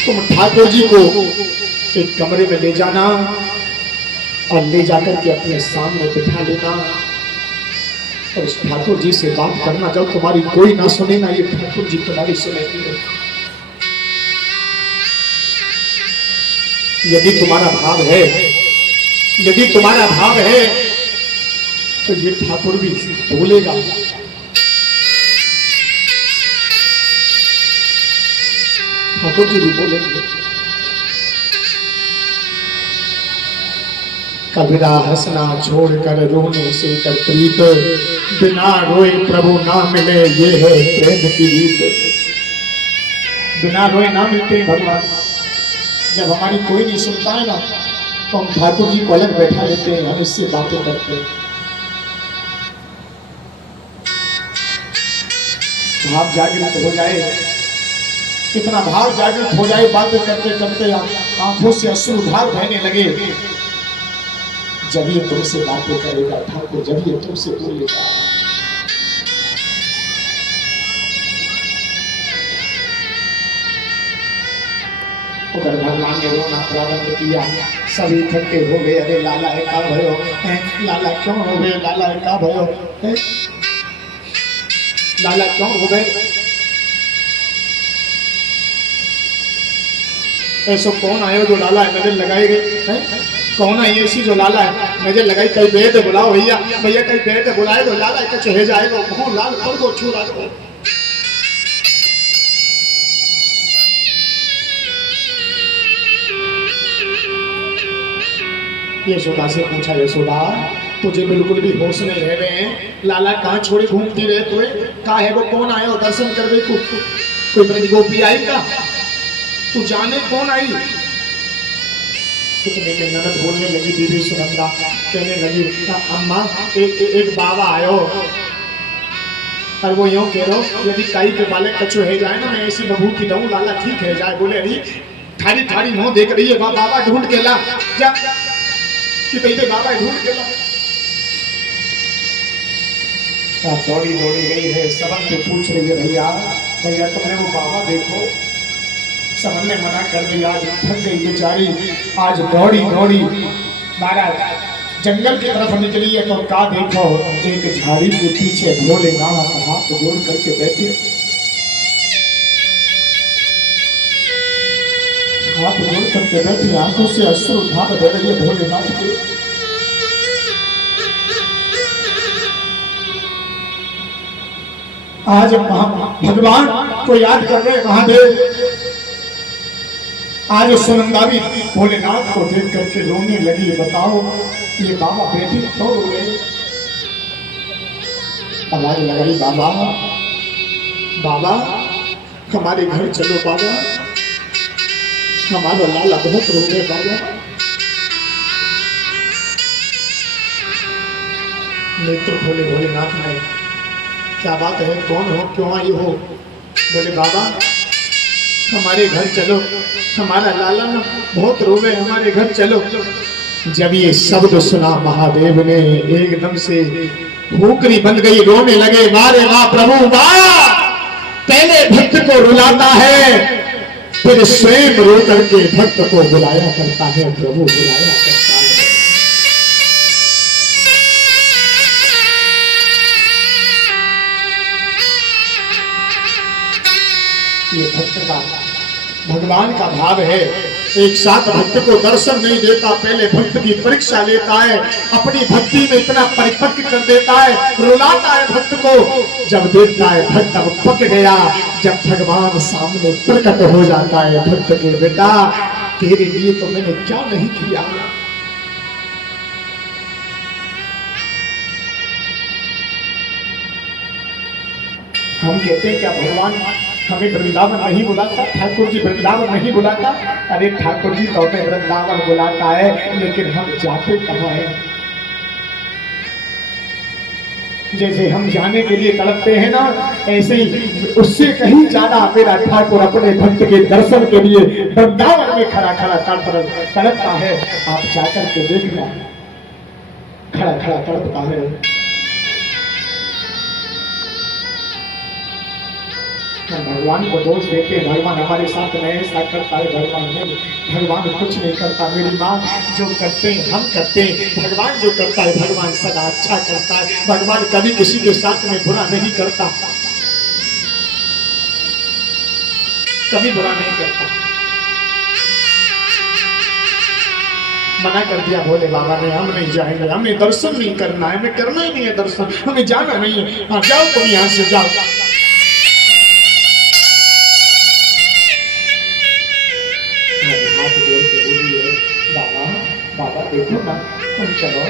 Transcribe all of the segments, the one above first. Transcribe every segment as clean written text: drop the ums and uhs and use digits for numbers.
तुम ठाकुर जी को एक कमरे में ले जाना और ले जाकर के अपने सामने बिठा लेना और उस ठाकुर जी से बात करना। जब तुम्हारी कोई ना सुने ना, ये ठाकुर जी तुम्हारी सुनेंगे। यदि तुम्हारा भाव है, यदि तुम्हारा भाव है तो ये ठाकुर भी बोलेगा। ठाकुर जी भी बोलेंगे। कबीरा हंसना छोड़कर रोने से कर प्रीत, बिना रोए प्रभु ना मिले ये है प्रेम की रीत। बिना रोए ना मिलते भगवान। जब हमारी कोई नहीं सुनता है ना तो हम ठाकुर जी को अलग बैठा लेते हैं, हम इससे बातें करते हैं। भाव जागृत हो जाए, इतना भाव जागृत हो जाए, बातें करते करते आंखों से अश्रुधार बहने लगे, जब ये तुमसे बातें करेगा ठाकुर, जब ये तुमसे बोलेगा। उधर भगवान ने रोना प्रारंभ किया, सभी इकट्ठे हो गए। अरे लाला का भयो, लाला क्यों हो गए, लाला का भयो, लाला क्यों हो गए? ऐसा कौन आयो जो लाला है नजर लगाई गई? कौन है ऐसी जो लाला है नजर लगाई? कई बेद बुलाओ भैया, भैया कई बेद बुलाए तो लाला का चढ़े जाएगा, कौन लाल कर दो छुरा दो। यशोदा से पूछा, यशोदा तुझे बिल्कुल भी होश नहीं रह रहे हैं, लाला कहाँ छोड़े घूमती रहे तुए? कहा है वो कौन आयो दर्शन कर दे? कोई ब्रज गोपी आई का? तू जाने कौन आई? कितने में ननद बोलने लगी, दीदी सुनंदा कहने लगी, अम्मा एक बाबा आयो और वो यूं कह रहा यदि काई के बालक कछु है जाए ना, मैं ऐसी बबू की दऊं, लाला ठीक है जाए। बोले अरे थारी थारी मुंह देख रही है, बाबा ढूंढ के ला जा, कि पहले बाबा ढूंढ के ला। दौड़ी दौड़ी गई है, सबन से पूछ रही है, भैया भैया तुमने वो बाबा देखो? सबन ने मना कर दिया, आज थक गई बेचारी, आज दौड़ी दौड़ी महाराज जंगल की तरफ निकली है। तो का देखो एक झाड़ी के पीछे भोलेनाथ हाथ जोड़ करके बैठे, हाथ जोड़ करके बैठे, आंखों से अश्रुधार बह रही है भोलेनाथ के। आज भगवान को याद कर रहे महादेव। आज सुनंदा भी भोलेनाथ को देख करके रोने लगी। बताओ ये बाबा बेटी क्यों रो रहे? आवाज लगाई, बाबा बाबा हमारे घर चलो बाबा, हमारा लाला बहुत रो रहे बाबा। नेत्र खोले भोलेनाथ ने, क्या बात है, कौन हो, क्यों आई हो? बोले बाबा हमारे घर चलो, हमारा लाला ना बहुत रोवे, हमारे घर चलो। जब ये शब्द सुना महादेव ने एकदम से भूखरी बन गई, रोने लगे, वारे वाह प्रभु वाह, पहले भक्त को रुलाता है फिर स्वयं रो करके भक्त को बुलाया करता है, प्रभु बुलाया करता है। ये भक्त का भगवान का भाव है। एक साथ भक्त को दर्शन नहीं देता, पहले भक्त की परीक्षा लेता है, अपनी भक्ति में इतना परिपक्व कर देता है, रुलाता है भक्त को। जब देखता है भक्त अब पक गया, जब भगवान सामने प्रकट हो जाता है भक्त के, बेटा तेरे लिए तो मैंने क्या नहीं किया। हम कहते हैं क्या भगवान हमें वृंदावन नहीं बुलाता, ठाकुर जी वृंदावन नहीं बुलाता? अरे ठाकुर जी तो हमें वृंदावन बुलाता है, लेकिन हम जाते कहाँ हैं? जैसे हम जाने के लिए तड़पते हैं ना, ऐसे ही उससे कहीं ज्यादा मेरा ठाकुर अपने भक्त के दर्शन के लिए वृंदावन में खड़ा खड़ा तड़पता है। आप जाकर के देखना, खड़ा खड़ा तड़पता है। हम भगवान को दोष देते हैं, भगवान हमारे साथ में ऐसा करता है, भगवान नहीं, भगवान कुछ नहीं करता। मेरी माँ, जो करते हैं हम करते हैं, भगवान जो करता है भगवान सदा अच्छा करता है। भगवान कभी किसी के साथ में बुरा नहीं करता, कभी बुरा नहीं करता। मना कर दिया भोले बाबा ने, हम नहीं जाएंगे, हमें दर्शन नहीं करना है, हमें करना ही नहीं है दर्शन, हमें जाना नहीं है। हाँ जाओ तुम यहाँ से जाओ। हाथ जोड़ के बोलिए, बाबा बाबा देखो ना, तुम चलो,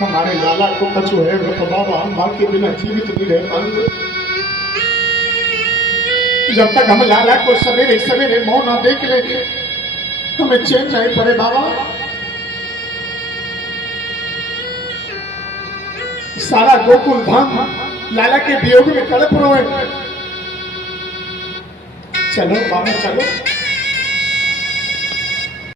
हमारे लाला को कछु है तो बाबा हम माँ के बिना जीवित नहीं रह पाएंगे। जब तक हम लाला को सवेरे सवेरे मुंह ना देख ले, हमें चैन नहीं पड़े बाबा। सारा गोकुल धाम लाला के वियोग में तड़प रहे। चलो बाबा चलो।